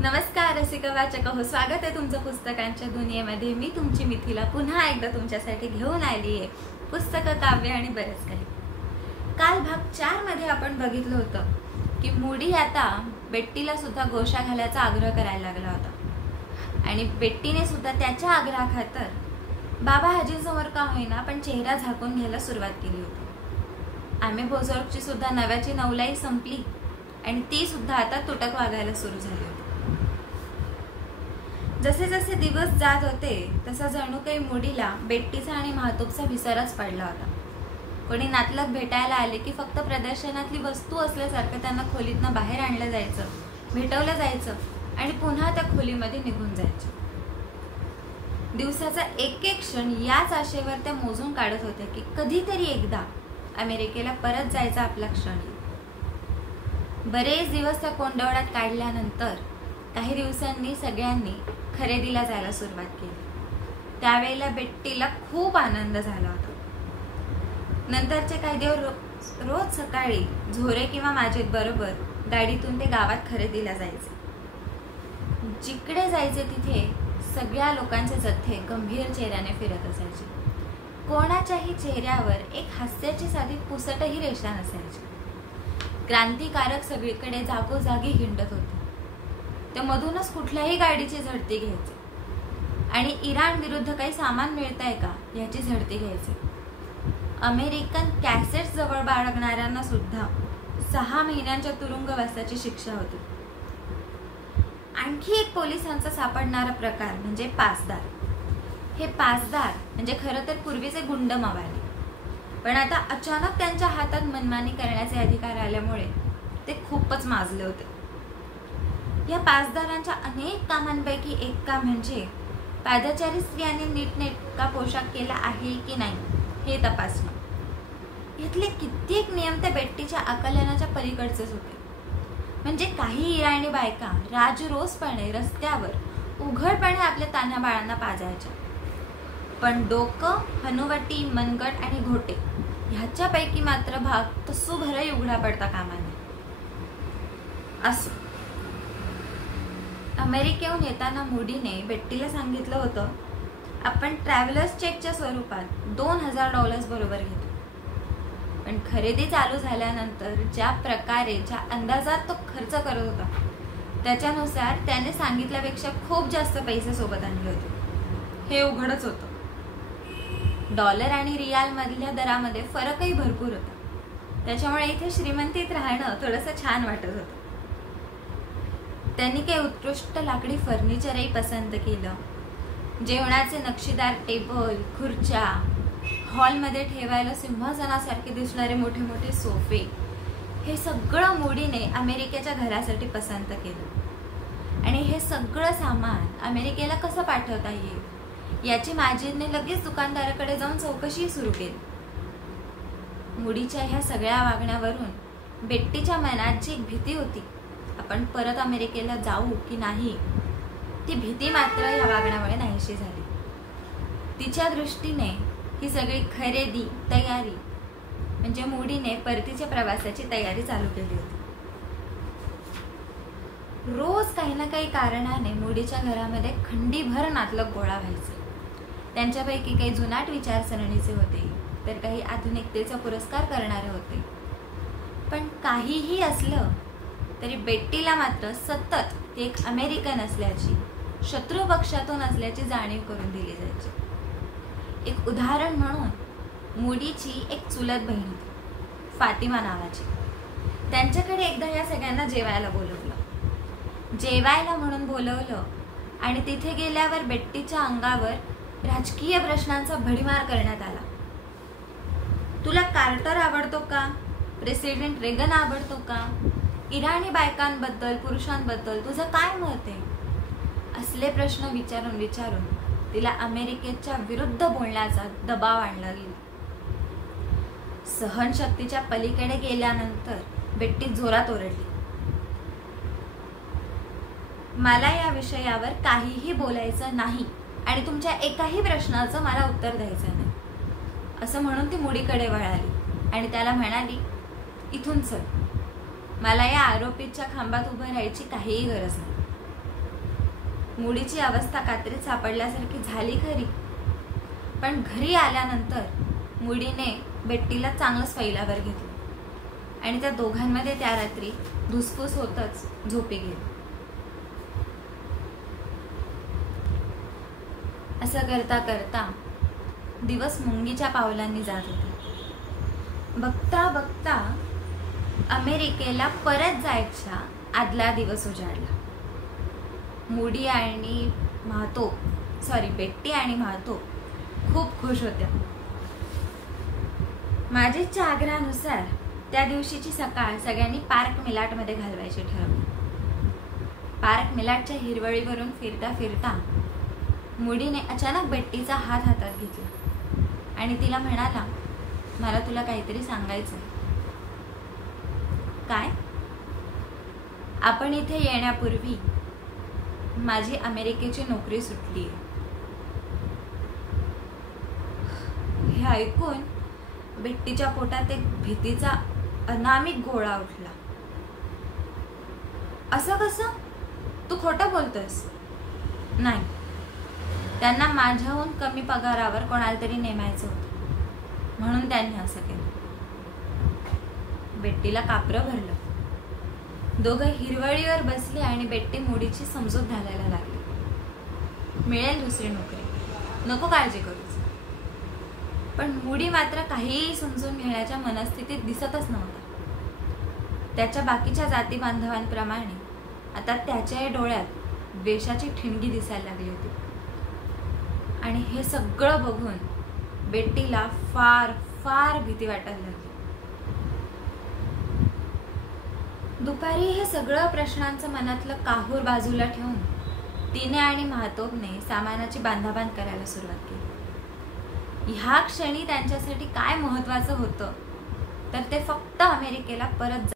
नमस्कार रसिक वाचक हो, स्वागत आहे तुमचं पुस्तकांच्या दुनियेमध्ये। मी तुमची मिथिला पुन्हा एकदा तुमच्यासाठी घेऊन आली आहे पुस्तकं, काव्य आणि बरेच काही। काल भाग 4 मध्ये आपण बघितलं होतं की मूडी आता बेट्टीला सुद्धा गोशा घालायचा आग्रह करायला लागला होता आणि बेट्टीने सुद्धा त्याच्या आग्रहाखातर बाबा हाजींसमोर का होईना पण चेहरा झाकून घ्यायला सुरुवात केली होती। आम्ही बोजोरची सुद्धा नव्याची नवलाई संपली आणि ती सुद्धा आता तुटक वागायला सुरू झाली होती। जसे जसे दिवस जात होते तसा जणू काही मूडीला बेट्टीचा आणि माहतूबचा विसरच पडला होता। कोणी नातलग भेटायला आले की फक्त प्रदर्शनातली वस्तू असल्यासारखं त्यांना खोलीतनं बाहेर आणलं जायचं, भेटवलं जायचं आणि पुन्हा त्या खोलीमध्ये निघून जायचं। दिवसाचा एक एक क्षण याच आशेवर त्या मोजून काढत होत्या की कधीतरी एकदा अमेरिकेला परत जायचा आपला क्षण येईल। बरेच दिवस त्या कोंडवड्यात काढल्यानंतर काही दिवसांनी सगळ्यांनी खरेदीला जायला सुरुवात केली। त्यावेळेला बेट्टीला खूप आनंद झाला होता। नंतरचे काही दिवस रोज सकाळी झोरे किंवा माजिद बरोबर गाडीतून ते गावात खरेदीला जायचे। जिकडे जायचे तिथे सगळ्या लोकांचे जथ्थे गंभीर चेहऱ्याने फिरत असायचे। कोणाच्याही चेहऱ्यावर एक हास्याची साधी पुसटही रेषा नसायची। क्रांतिकारक सगळीकडे जागोजागी हिंडत होते। ते मधूनच कुठल्याही गाडीची झडती घ्यायचे आणि इराण विरुद्ध काही सामान मिळतंय का याची झडती घ्यायचे। अमेरिकन कॅसेट्स जवळ बाळगणाऱ्यांना सुद्धा 6 महिन्यांच्या तुरुंगवासाची शिक्षा होती। आणखी एक पोलिसांचा सापडणारा प्रकार म्हणजे पासदार। हे पासदार म्हणजे खरं तर पूर्वीचे गुंड मवाली, पण आता अचानक त्यांच्या हातात मनमानी करण्याचे अधिकार आल्यामुळे ते खूपच माजले होते। या पासदारांच्या अनेक कामांपैकी एक काम म्हणजे पादचारी स्त्रियांनी नीटनेटका पोशाख केला आहे की नाही हे तपासणं। यातले कित्येक नियम त्या बेट्टीच्या आकलनाच्या पलीकडचेच होते। म्हणजे काही इराणी बायका राजरोसपणे रस्त्यावर उघडपणे आपल्या तान्ह्या बाळांना पाजायच्या, पण डोकं, हनुवटी, मनगट आणि घोटे ह्याच्यापैकी मात्र भाग तसूभरही उघडा पडता कामा नये। असो, अमेरिकेहून येताना मूडीने बेट्टीला सांगितलं होतं आपण ट्रॅव्हलर्स चेकच्या स्वरूपात $2000 बरोबर घेतो, पण खरेदी चालू झाल्यानंतर ज्या प्रकारे ज्या अंदाजात तो खर्च करत होता त्याच्यानुसार त्याने सांगितल्यापेक्षा खूप जास्त पैसे सोबत आणले होते हे उघडच होतं। डॉलर आणि रियाल मधल्या दरामध्ये फरकही भरपूर होता, त्याच्यामुळे इथे श्रीमंतीत राहणं थोडंसं छान वाटत होतं। त्यांनी काही उत्कृष्ट लाकडी फर्निचरही पसंत केलं। जेवणाचे नक्षीदार टेबल, खुर्च्या, हॉलमध्ये ठेवायला सिंहासनासारखे दिसणारे मोठे मोठे सोफे, हे सगळं मूडीने अमेरिकेच्या घरासाठी पसंत केलं। आणि हे सगळं सामान अमेरिकेला कसं पाठवता येईल याची माजिदने लगेच दुकानदाराकडे जाऊन चौकशी सुरू केली। मूडीच्या ह्या सगळ्या वागण्यावरून बेट्टीच्या मनात जी एक भीती होती आपण परत अमेरिकेला जाऊ की नाही, ती भीती मात्र या वागण्यामुळे नाहीशी झाली। तिच्या दृष्टीने ही सगळी खरेदी तयारी म्हणजे मूडीने परतीच्या प्रवासाची तयारी चालू केली होती। रोज काही ना काही कारणाने मूडीच्या घरामध्ये खंडीभर नातलग गोळा व्हायचे। त्यांच्यापैकी काही जुनाट विचारसरणीचे होते, तर काही आधुनिकतेचा पुरस्कार करणारे होते। पण काहीही असलं तरी बेट्टीला मात्र सतत ती एक अमेरिकन असल्याची, शत्रू पक्षातून असल्याची जाणीव करून दिली जायची। एक उदाहरण म्हणून मूडीची एक चुलत बहीण होती फातिमा नावाची। त्यांच्याकडे एकदा या सगळ्यांना जेवायला बोलवलं। जेवायला म्हणून बोलवलं आणि तिथे गेल्यावर बेट्टीच्या अंगावर राजकीय प्रश्नांचा भडीमार करण्यात आला। तुला कार्टर आवडतो का? प्रेसिडेंट रेगन आवडतो का? इराणी बायकांबद्दल, पुरुषांबद्दल तुझं काय मत आहे? असले प्रश्न विचारून विचारून तिला अमेरिकेच्या विरुद्ध बोलण्याचा दबाव आणला गेला। सहनशक्तीच्या पलीकडे गेल्यानंतर बेट्टी जोरात ओरडली, मला या विषयावर काहीही बोलायचं नाही आणि तुमच्या एकाही प्रश्नाचं मला उत्तर द्यायचं नाही। असं म्हणून ती मूडीकडे वळाली आणि त्याला म्हणाली, इथून चल, मला या आरोपीच्या खांबात उभं राहायची काहीही गरज नाही। मुडीची अवस्था कात्रीत सापडल्यासारखी झाली खरी, पण घरी आल्यानंतर मुडीने बेट्टीला चांगलंच फैलावर घेतलं आणि त्या दोघांमध्ये त्या रात्री धुसफूस होतच झोपी गेली. असं करता करता दिवस मुंगीच्या पावलांनी जात होते. बघता बघता अमेरिकेला परत जायच्या आदला दिवस उजाडला. मुडी आणि बेट्टी आणि म्हातो खूप खुश होत्या. माझीच्या आग्रहानुसार त्या दिवशीची सकाळ सगळ्यांनी पार्क मिलाटमध्ये घालवायची ठरवली. पार्क मिलाटच्या हिरवळीवरून फिरता फिरता मुडीने अचानक बेट्टीचा हात हातात घेतला आणि तिला म्हणाला, मला तुला काहीतरी सांगायचंय. काय? आपण इथे येण्यापूर्वी माझी अमेरिकेची नोकरी सुटली. हे ऐकून बेट्टीच्या पोटात एक भीतीचा अनामिक गोळा उठला. असं कसं? तू खोटं बोलतोस? नाही, त्यांना माझ्याहून कमी पगारावर कोणाला तरी नेमायचं होतं म्हणून त्यांनी असं केलं. बेट्टीला कापरं भरलं. दोघं हिरवळीवर बसली आणि बेट्टी मुडीची समजूत घालायला लागली. मिळेल दुसरी नोकरी, नको काळजी करूच. पण मुडी मात्र काहीही समजून घेण्याच्या मनस्थितीत दिसतच नव्हता. त्याच्या बाकीच्या जाती बांधवांप्रमाणे आता त्याच्याही डोळ्यात द्वेषाची ठिणगी दिसायला लागली होती. आणि हे सगळं बघून बेट्टीला फार फार भीती वाटायला लागली. दुपारी हे सगळं प्रश्नांचं मनातलं काहूर बाजूला ठेवून तिने आणि म्हातोबने सामानाची बांधाबांध करायला सुरुवात केली. ह्या क्षणी त्यांच्यासाठी काय महत्वाचं होतं तर ते फक्त अमेरिकेला परत